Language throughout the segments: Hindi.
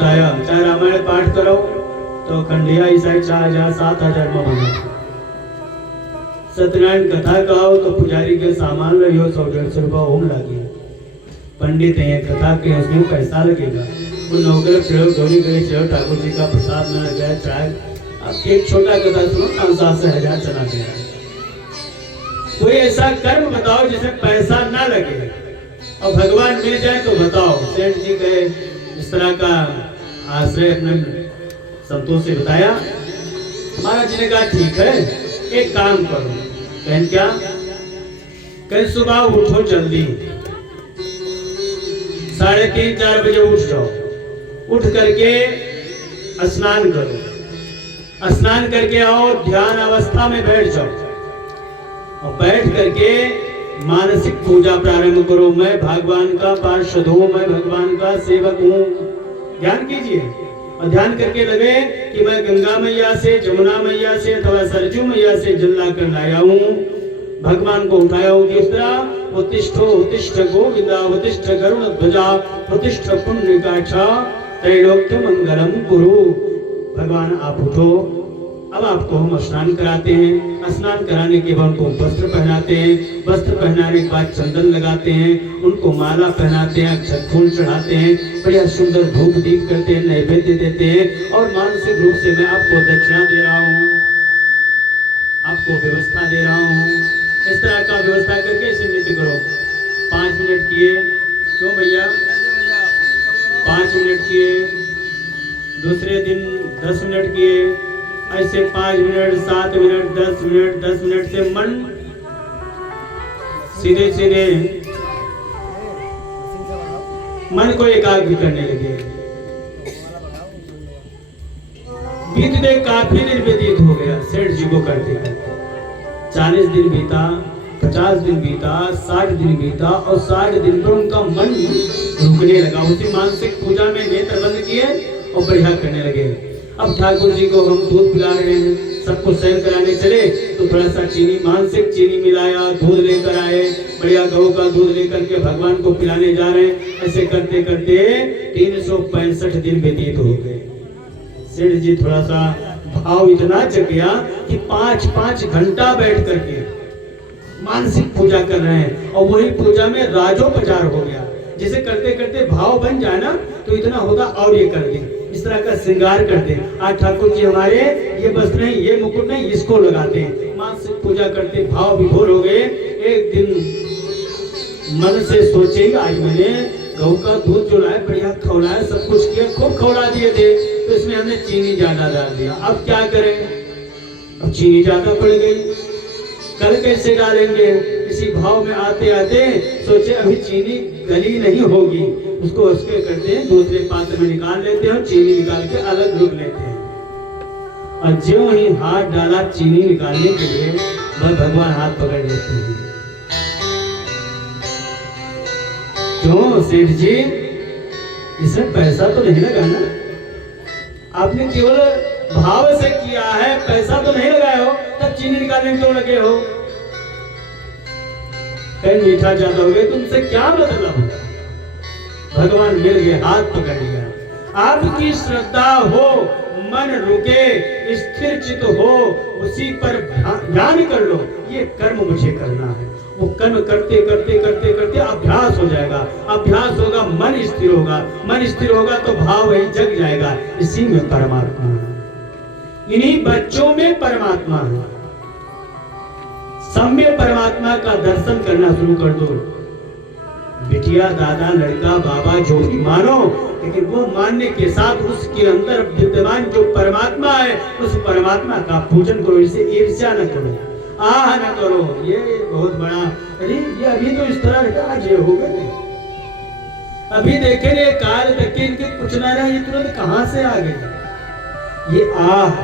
बताया, चाहे रामायण पाठ करो तो खंडिया ईसा 4000 7000 में बना। सत्यनारायण कथा कहो तो पुजारी के सामान में 100-150 रुपया ओम लगे। पंडित है कथा के उसमें पैसा लगेगा। वो नौकर चढ़ो गौरी गए चढ़ो ठाकुर जी का प्रसाद में लग गया चाय। अब एक छोटा कथा सुनो 500 से 1000 चला गया। कोई ऐसा कर्म बताओ जिसमें पैसा ना लगे और भगवान मिल जाए तो बताओ। सेठ जी कहे इस तरह का आश्रय अपने संतोष से बताया। महाराज जी ने कहा ठीक है एक काम करो। कहें क्या? कल सुबह उठो जल्दी 3:30-4 बजे उठ जाओ। उठ करके स्नान करो। स्नान करके आओ ध्यान अवस्था में बैठ जाओ और बैठ करके मानसिक पूजा प्रारंभ करो। मैं भगवान का पार्षद हूँ, मैं भगवान का सेवक हूँ। ध्यान कीजिए और ध्यान करके लगे कि मैं गंगा मैया से, जमुना मैया से अथवा सरजू मैया से जल ला कर लाया हूँ। भगवान को उठाया हूँ। किस तरह? उत्तिष्ठो उत्तिष्ठ गोविंदा उत्तिष्ठ गरुण ध्वजा उत्तिष्ठ पुण्यकाक्षा त्रैलोक्य मंगलम कुरु। भगवान आप उठो। अब आपको हम स्नान कराते हैं। स्नान कराने के बाद उनको वस्त्र पहनाते हैं। वस्त्र पहनाने के बाद चंदन लगाते हैं। उनको माला पहनाते हैं, अक्षत फूल चढ़ाते हैं, बढ़िया सुंदर धूप दीप करते हैं, नैवेद्य देते हैं। और मानसिक रूप से मैं आपको दक्षिणा दे रहा हूँ, आपको व्यवस्था दे रहा हूँ। इस तरह का व्यवस्था करके इसे नित्य करो। 5 मिनट किए। क्यों भैया? 5 मिनट किए। दूसरे दिन 10 मिनट किए। ऐसे 5 मिनट 7 मिनट 10 मिनट 10 मिनट से मन सीधे सीधे मन को एकाग्र करने लगे। बीत गए काफी दिन व्यतीत हो गया सेठ जी को करते करते। 40 दिन बीता, 50 दिन बीता, 60 दिन बीता और 60 दिन पर उनका मन रुकने लगा। उसी मानसिक पूजा में नेत्र बंद किए और बढ़िया करने लगे। अब ठाकुर जी को हम दूध पिला रहे हैं, सबको शयन कराने चले तो थोड़ा सा चीनी, मानसिक चीनी मिलाया, दूध लेकर आए, बढ़िया गऊ का दूध लेकर के भगवान को पिलाने जा रहे हैं। ऐसे करते करते 365 दिन व्यतीत हो गए। सेठ जी थोड़ा सा भाव इतना जग गया कि 5-5 घंटा बैठ करके मानसिक पूजा कर रहे हैं और वही पूजा में राजोपचार हो गया। जिसे करते करते भाव बन जाए ना तो इतना होगा और ये कर दे, इस तरह का श्रृंगार करते हैं। आज ठाकुर जी हमारे ये वस्त्र नहीं, ये मुकुट नहीं, इसको लगाते हैं। मानसिक पूजा करते भाव विभोर हो गए। एक दिन मन से सोचे आज मैंने गऊ का दूध जो लाया बढ़िया खवलाया, सब कुछ किया, खूब खवला दिए थे, तो इसमें हमने चीनी ज्यादा डाल दिया। अब क्या करें? अब चीनी ज्यादा पड़ गई, कल कैसे डालेंगे? इसी भाव में आते आते सोचे अभी चीनी गली नहीं होगी, उसको उसके करते हैं दूसरे पात्र में निकाल लेते हैं, चीनी निकाल के अलग रख लेते हैं। और जो ही हाथ डाला चीनी निकालने के लिए बस भगवान हाथ पकड़ लेते हैं। क्यों सेठ जी? इसमें पैसा तो नहीं लगा ना, आपने केवल भाव से किया है, पैसा तो नहीं लगाए हो, तब चीनी निकालने क्यों लगे हो? कहीं मीठा ज्यादा हो गया, तुमसे क्या मतलब? भगवान मिल गए, हाथ पकड़ लिया। आपकी श्रद्धा हो, मन रुके, स्थिर चित हो, उसी पर ध्यान कर लो, ये कर्म मुझे करना है। वो कर्म करते करते करते करते अभ्यास हो जाएगा। अभ्यास होगा, मन स्थिर होगा, मन स्थिर होगा तो भाव वही जग जाएगा। इसी में परमात्मा है, इन्हीं बच्चों में परमात्मा है। सब में परमात्मा का दर्शन करना शुरू कर दो। बिटिया, दादा, लड़का, बाबा जो भी मानो, लेकिन वो मानने के साथ उसके अंदर विद्यमान जो परमात्मा है उस परमात्मा का पूजन करो। इसे ईर्ष्या न करो, आह न करो, ये बहुत बड़ा, अरे ये अभी तो इस तरह रहता, आज ये हो गए, अभी देखे रे काल तक के इनके कुछ ना रहा, ये तुरंत कहां से आ गए? ये आह,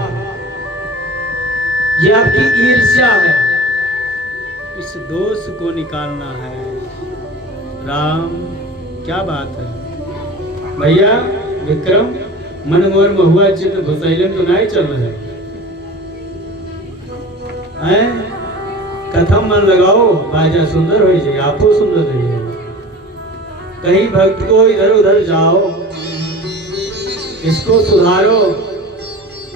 ये आपकी ईर्ष्या है। इस दोष को निकालना है। राम, क्या बात है भैया? विक्रम, मन मोर महुआ चित्त घुसैलन तो नहीं चल रहा है। कथम मन लगाओ, बाजा सुंदर हो जाए, आपो सुंदर रहिए। कहीं भक्त को इधर उधर जाओ, इसको सुधारो,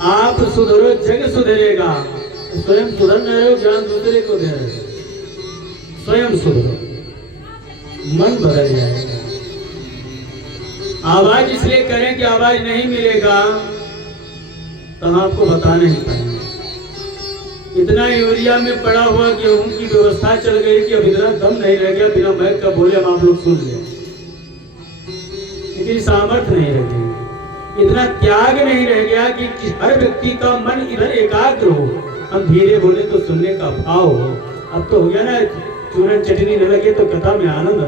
आप सुधरो जग सुधरेगा। स्वयं सुधर रहे हो, ज्ञान दूसरे को दे रहे हो। स्वयं सुधरो, मन बदल जाएगा। आवाज इसलिए करें कि आवाज नहीं मिलेगा तो हम आपको बता नहीं पाएंगे। इतना यूरिया में पड़ा हुआ गेहूं की व्यवस्था चल गई कि अब इतना दम नहीं रह गया, बिना मैक का बोले हम आप लोग सुन ले। इतनी सामर्थ्य नहीं रह गई, इतना त्याग नहीं रह गया कि हर व्यक्ति का मन इधर एकाग्र हो। हम धीरे बोले तो सुनने का भाव हो। अब तो हो गया ना, चूरन चटनी न लगे तो कथा में आनंद न।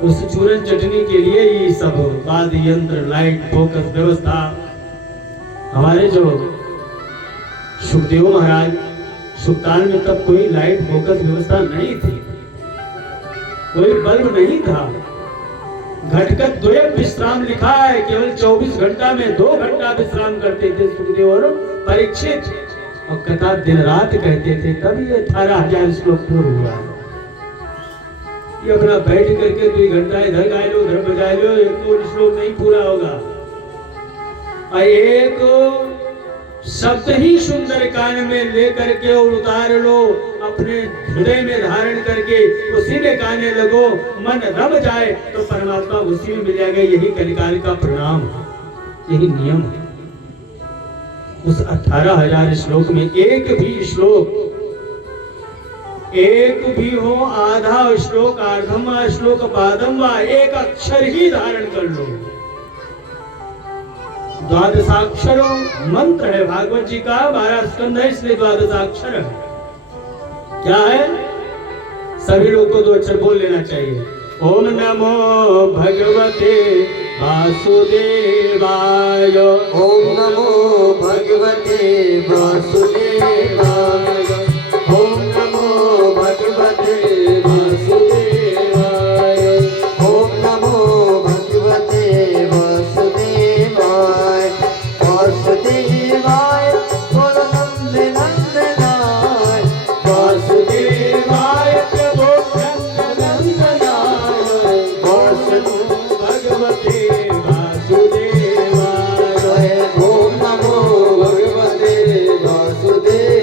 उस चूरन चटनी के लिए ये सब वाद्य यंत्र, लाइट, फोकस व्यवस्था। हमारे जो सुखदेव महाराज सुल्तान में तब कोई लाइट फोकस व्यवस्था नहीं थी, कोई बल्ब नहीं था। घटकत द्वय विश्राम लिखा है, केवल 24 घंटा में 2 घंटा विश्राम करते थे सुखदेव और परीक्षित, और कथा दिन रात कहते थे। तब ये 18,000 श्लोक पूर्ण हुआ। ये अपना बैठ करके 2 घंटा इधर गा लो, उधर बजा लो, एक तो श्लोक नहीं पूरा होगा। और एक शब्द ही सुंदर कान में ले करके और उतार लो, अपने हृदय में धारण करके उसी में गाने लगो, मन रम जाए तो परमात्मा उसी में मिल जाएगा। यही कलिकाल का परिणाम, यही नियम है। उस 18,000 श्लोक में एक भी श्लोक, एक भी हो, आधा श्लोक, आर्धम श्लोक, पादम व एक अक्षर ही धारण कर लो। द्वादशाक्षर मंत्र है भागवत जी का, 12 स्कंध है, इसलिए द्वादशाक्षर है। क्या है? सभी लोग को 2 अक्षर बोल लेना चाहिए। ओम नमो भगवते वासुदेवाय, ओम नमो भगवते वासुदेवाय, ओम नमो भगवते वासुदेवाय, ओम नमो भगवते वासुदेवाय, वासुदेवाय गुरुनंद नंदनाय, वासुदेवाय प्रभो नंदनाय, भगवते वासुदेवाय, ओम नमो भगवते वासुदेवाय।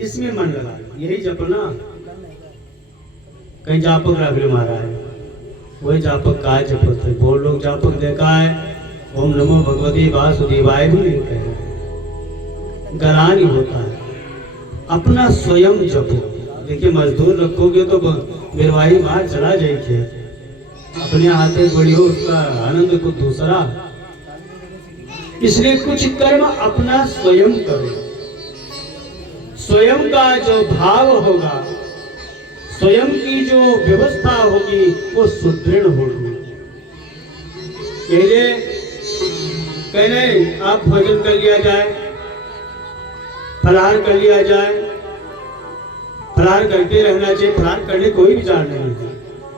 इसमें मन लगा लो, यही जपना। कहीं जापक रख लो महाराज, वही जापक का जपक है। बहुत लोग जापक देखा है, ओम नमो भगवते वासुदेवाय भी नहीं कह रहे, गलान ही होता है। अपना स्वयं जपो। देखिए मजदूर रखोगे तो बेरवाही बाहर चला जाएगी, अपने हाथे बड़ी हो उसका आनंद को दूसरा। इसलिए कुछ कर्म अपना स्वयं करो। स्वयं का जो भाव होगा, स्वयं की जो व्यवस्था होगी वो सुदृढ़ होगी। कहने आप भोजन कर लिया जाए, फलाहार कर लिया जाए, फलाहार करते रहना चाहिए। फलाहार करने कोई विचार नहीं है,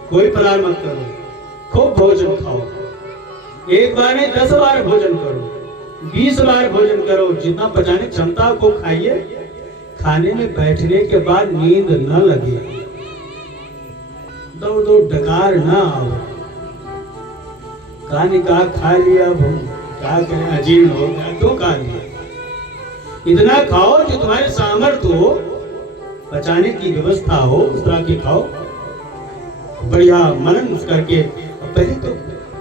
कोई फलाहार मत करो, खूब भोजन खाओ। एक बार नहीं 10 बार भोजन करो, 20 बार भोजन करो, जितना पचाने क्षमता को खाइए। खाने में बैठने के बाद नींद न लगे, दौड़ दौड़ डकार ना आओ। कहा खा लिया, क्या करें, अजीर्ण हो गया, क्यों खा लिया? इतना खाओ जो तुम्हारे सामर्थ्य हो, पचाने की व्यवस्था हो, उस तरह की खाओ। बढ़िया मनन करके। पहले तो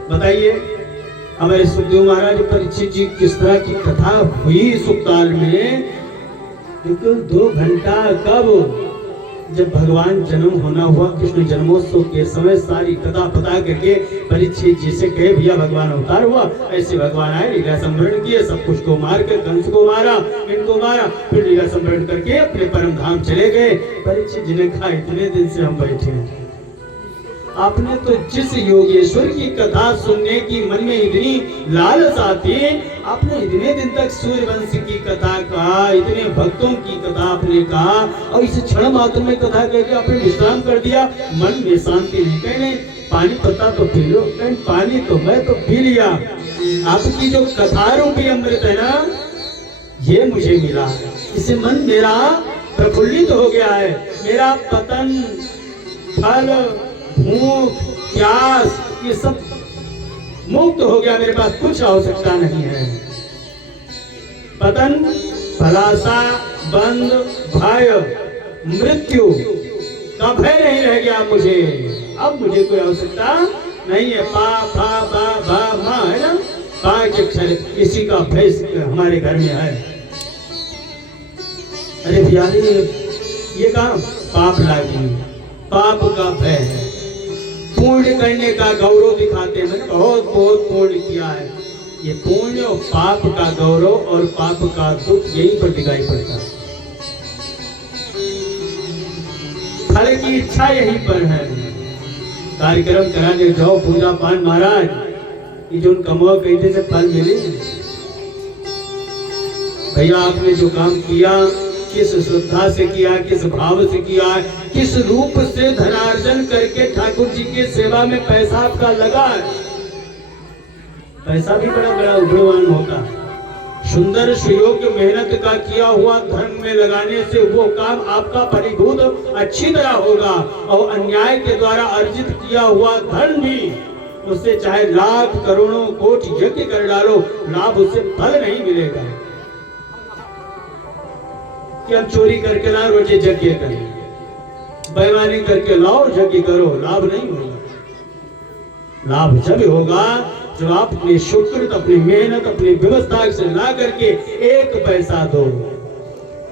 बताइए हमारे सुखदेव महाराज परीक्षित जी किस तरह की कथा हुई सुखताल में। बिल्कुल 2 घंटा कब, जब भगवान जन्म होना हुआ, कृष्ण जन्मोत्सव के समय सारी कथा पता करके परीक्षित जी से कहे भैया भगवान अवतार हुआ, ऐसे भगवान आए, लीला संवरण किए, सब कुछ को मार कर कंस को मारा, इनको मारा, फिर लीला संवरण करके अपने परम धाम चले गए। परीक्षित जी ने कहा इतने दिन से हम बैठे हैं, आपने तो जिस योगेश्वर की कथा सुनने की मन में इतनी लालसा थी, आपने इतने दिन तक सूर्यवंश की कथा कहा, इतने भक्तों की कथा आपने कहा, और इस क्षण मात्र में कथा करके आपने विश्राम कर दिया, मन में शांति नहीं। कहने पानी पत्ता तो पी लो, कहने पानी तो मैं तो पी लिया, आपकी जो कथा रूपी अमृत है ना, ये मुझे मिला, इससे मन मेरा प्रफुल्लित हो गया है। मेरा पतन, फल, भूख, प्यास, ये सब मुक्त हो गया, मेरे पास कुछ आवश्यकता नहीं है। पतन, फलासा, बंध, भय, मृत्यु का भय नहीं रह गया मुझे, अब मुझे कोई आवश्यकता नहीं है। पा फा बा भा मा है ना, 5 अक्षर, इसी का भय हमारे घर में है। अरे भैया ये काम पाप लागी, पाप का भय है। पुण्य करने का गौरव दिखाते, मैंने बहुत बहुत पुण्य किया है। ये पुण्य और पाप का गौरव और पाप का दुख यही पर दिखाई पड़ता है। फल की इच्छा यहीं पर है। कार्यक्रम कराने जाओ, पूजा पाठ, महाराज ये जो कमाओ कहते से फल मिले। भैया आपने जो काम किया, किस श्रद्धा से किया, किस भाव से किया, किस रूप से धनार्जन करके ठाकुर जी के सेवा में पैसा आपका लगा है। पैसा भी बड़ा बड़ा उग्रवान होता है। सुंदर सुयोग्य मेहनत का किया हुआ धर्म में लगाने से वो काम आपका फलीभूत अच्छी तरह होगा, और अन्याय के द्वारा अर्जित किया हुआ धन भी, उससे चाहे लाख करोड़ों कोटि यज्ञ कर डालो, लाभ उससे फल नहीं मिलेगा। कि हम चोरी करके लाओ रोजे यज्ञ करें, बेईमानी करके लाओ यज्ञ करो, लाभ नहीं होगा। लाभ जब होगा जब आप अपनी शुक्र, अपनी मेहनत, अपनी व्यवस्था से ला करके 1 पैसा दो,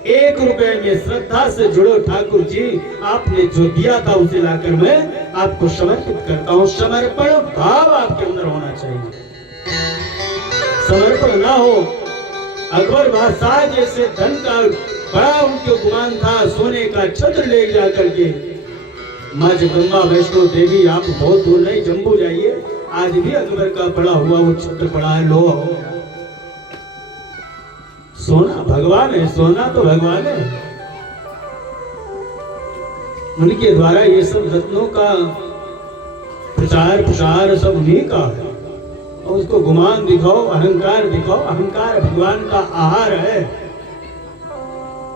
1 रुपए में श्रद्धा से जुड़ो। ठाकुर जी आपने जो दिया था उसे लाकर मैं आपको समर्पित करता हूँ। समर्पण भाव आपके अंदर होना चाहिए। समर्पण ना हो, अकबर बादशाह जैसे धन का बड़ा उनके गुमान था, सोने का छत्र ले जा करके। माँ जगदम्बा वैष्णो देवी, आप बहुत दूर नहीं, जम्मू जाइए, आज भी अकबर का पड़ा हुआ वो छत्र पड़ा है। लो सोना भगवान है, सोना तो भगवान है, उनके द्वारा ये सब रत्नों का प्रचार प्रसार सब उन्हीं का है। और उसको गुमान दिखाओ, अहंकार दिखाओ, अहंकार भगवान का आहार है।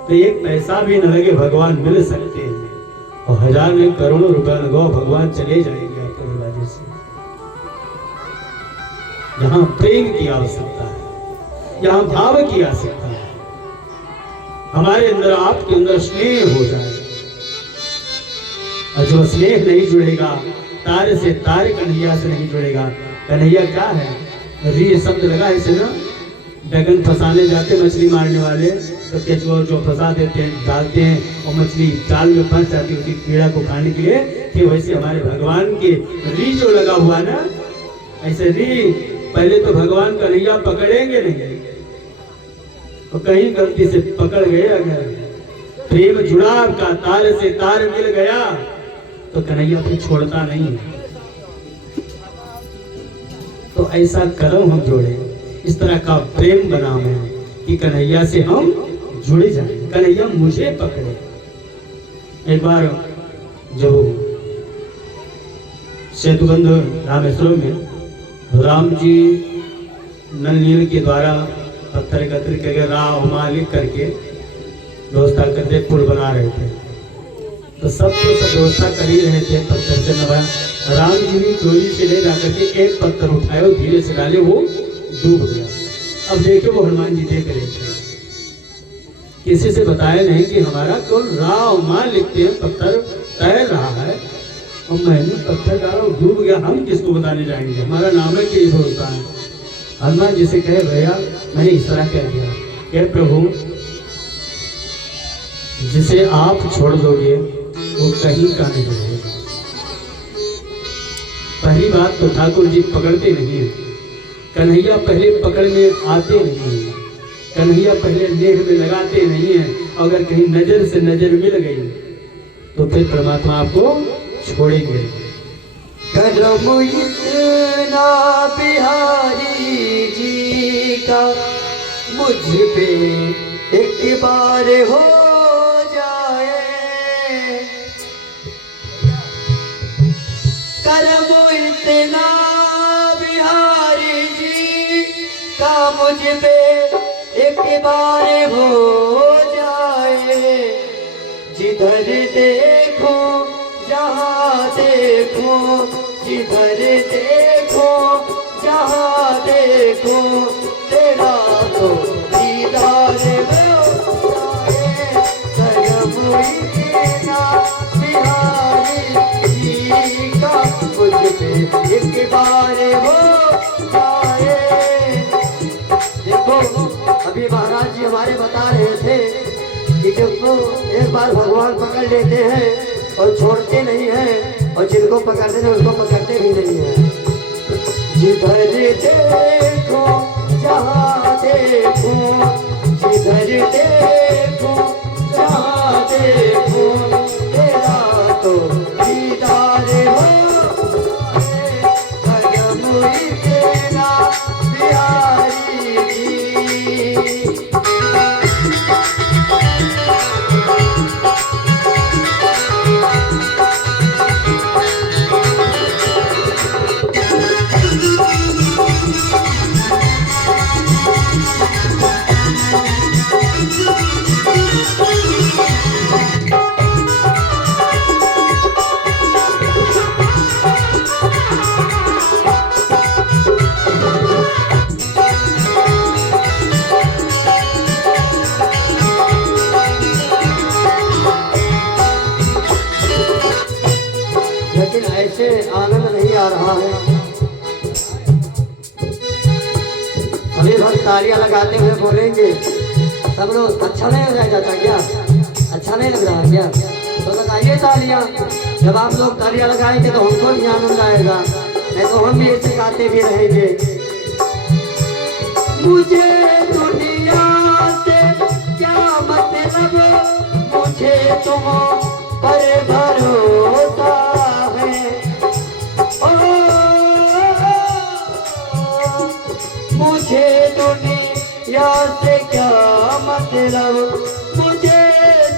तो 1 पैसा भी न लगे, भगवान मिल सकते हैं, और 1000 में करोड़ों रुपया लगाओ, भगवान चले जाएंगे आपके दरवाजे से। यहाँ प्रेम की आवश्यकता है, यहाँ भाव की आवश्यकता है। हमारे अंदर, आपके अंदर स्नेह हो जाए, और जो स्नेह नहीं जुड़ेगा, तार से तार, कन्हैया से नहीं जुड़ेगा। कन्हैया क्या है? री शब्द लगा है इसे ना, बैगन फंसाने जाते मछली मारने वाले, तो केचुआ जो फंसा देते हैं, डालते हैं, और मछली जाल में फंस जाती है उसी कीड़ा को खाने के लिए। कि वैसे हमारे भगवान के री जो लगा हुआ ना, ऐसे री पहले तो भगवान कन्हैया पकड़ेंगे नहीं, तो कहीं गलती से पकड़ गए, अगर प्रेम जुड़ा आपका, तार से तार मिल गया, तो कन्हैया फिर छोड़ता नहीं है। तो ऐसा कर्म हम जोड़े, इस तरह का प्रेम बनावे कि कन्हैया से हम जुड़े जाए, कन्हैया मुझे पकड़े। एक बार जब सेतुबंध रामेश्वरम में राम जी नल नील के द्वारा पत्थर एकत्रित करके राम लिख करके व्यवस्था करके पुल बना रहे थे, तो सब व्यवस्था कर ही रहे थे पत्थर से नवा। राम जी भी चोरी से ले जाकर के एक पत्थर उठाए और धीरे से डाले, वो डूब गया। अब देखिए वो हनुमान जी देख रहे थे, किसी से बताया नहीं कि हमारा केवल राम लिखते हैं, पत्थर तैर रहा है और मैंने पत्थर डाला और डूब गया, हम किसको बताने जाएंगे, हमारा नाम है कि भरोसा है। हनुमान जी से कहे भैया मैंने इस तरह कह दिया, कहे प्रभु जिसे आप छोड़ दोगे वो कहीं का नहीं रहेगा। पहली बात तो ठाकुर जी पकड़ते नहीं है, कन्हैया पहले पकड़ने आते नहीं है, कन्हैया पहले लेह में लगाते नहीं है। अगर कहीं नजर से नजर मिल गई तो फिर परमात्मा आपको छोड़ेंगे। करम इतना बिहारी जी का मुझ पे एक बार हो जाए, करम इतना बिहारी जी का मुझ पे एक बार हो जाए, जिधर देखो जहाँ देखो, जिधर देखो जहाँ देखो, तेरा तो दीदार हो जाए। करम इतना बिहारी जी का मुझ पे एक बार हो जाए। देखो अभी महाराज जी हमारे बता रहे थे कि जिनको एक बार भगवान पकड़ लेते हैं और छोड़ते नहीं हैं, और जिनको पकड़ते हैं उनको पकड़ते भी नहीं हैं। जिधर देखो जहाँ देखो, जिधर देखो जहाँ देखो, तेरा तो दीदार हो जाए। करम इतना बिहारी जी। लेकिन ऐसे आनंद नहीं आ रहा है। अभी भक्त तालियां लगाते हुए बोलेंगे, सब लोग अच्छा नहीं लग जाता क्या, अच्छा नहीं लग रहा क्या, तो लगाइए तालियां। जब आप लोग तालियां लगाएंगे तो हमको भी आनंद आएगा, नहीं तो हम भी ऐसे गाते भी रहेंगे। मुझे दुनिया से क्या मतलब, मुझे तुम पर भरोसा है। मुझे दुनिया से क्या मतलब, मुझे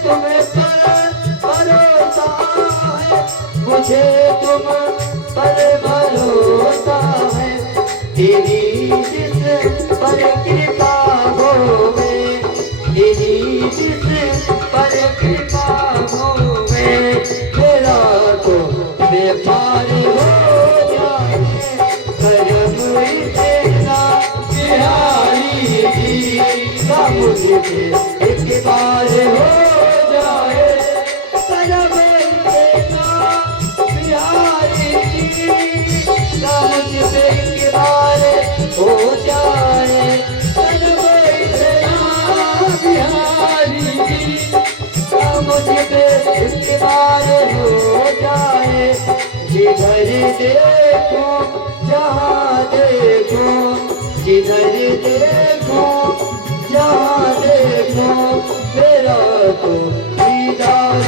तुम्हें पर भरोसा है, मुझे तुम पर भरोसा है। तेरी जिस पर कृपा होवे, तेरी जिस पर कृपा होवे, तेरा तो बेपार हो जाए। करम इतना बिहारी जी का मुझ पे एक बार हो जाए। करम इतना बिहारी जी का मुझ पे एक बार हो जाए। करम इतना बिहारी जी का मुझ पे एक बार हो जाए। जिधर देखो जहाँ देखो, जिधर देखो जहाँ देखो, तेरा तो दीदार